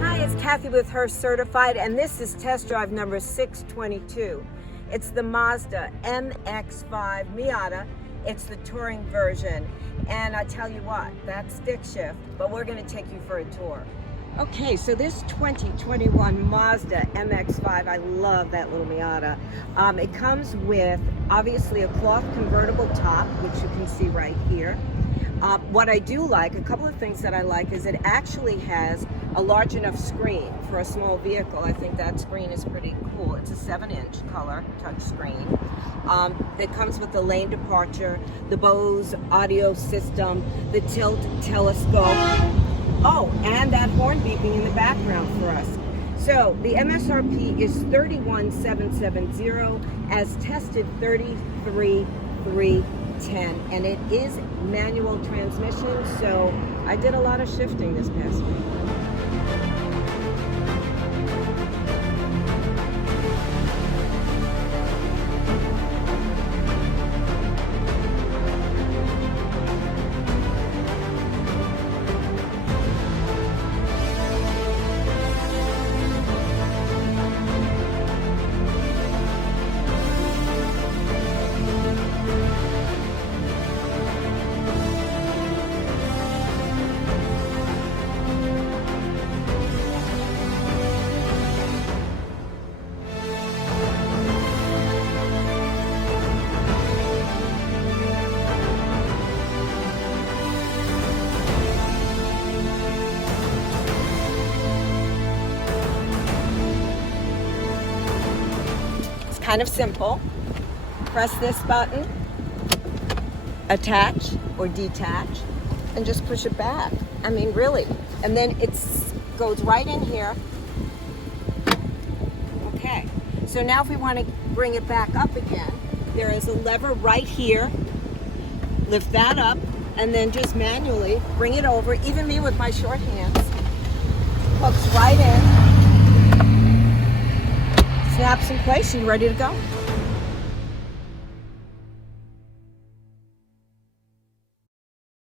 Hi, it's Cathy with Her Certified, and this is test drive number 622. It's the Mazda MX-5 Miata. It's the touring version, and I tell you what, that's stick shift, but we're going to take you for a tour. Okay, so this 2021 Mazda MX-5, I love that little Miata. It comes with, obviously, a cloth convertible top, which you can see right here. What I do like, a couple of things that I like, is it actually has a large enough screen for a small vehicle. I think that screen is pretty cool. It's a 7-inch color touch screen. It comes with the lane departure, the Bose audio system, the tilt telescope. Oh, and that horn beeping in the background for us. So the MSRP is $31,770, as tested $33,310, and it is manual transmission, so I did a lot of shifting this past week. Kind of simple. Press this button, attach or detach, and just push it back. I mean, really. And then it goes right in here. Okay, so now if we want to bring it back up again, there is a lever right here. Lift that up and then just manually bring it over. Even me with my short hands, hooks right in. Snaps in place, and you're ready to go.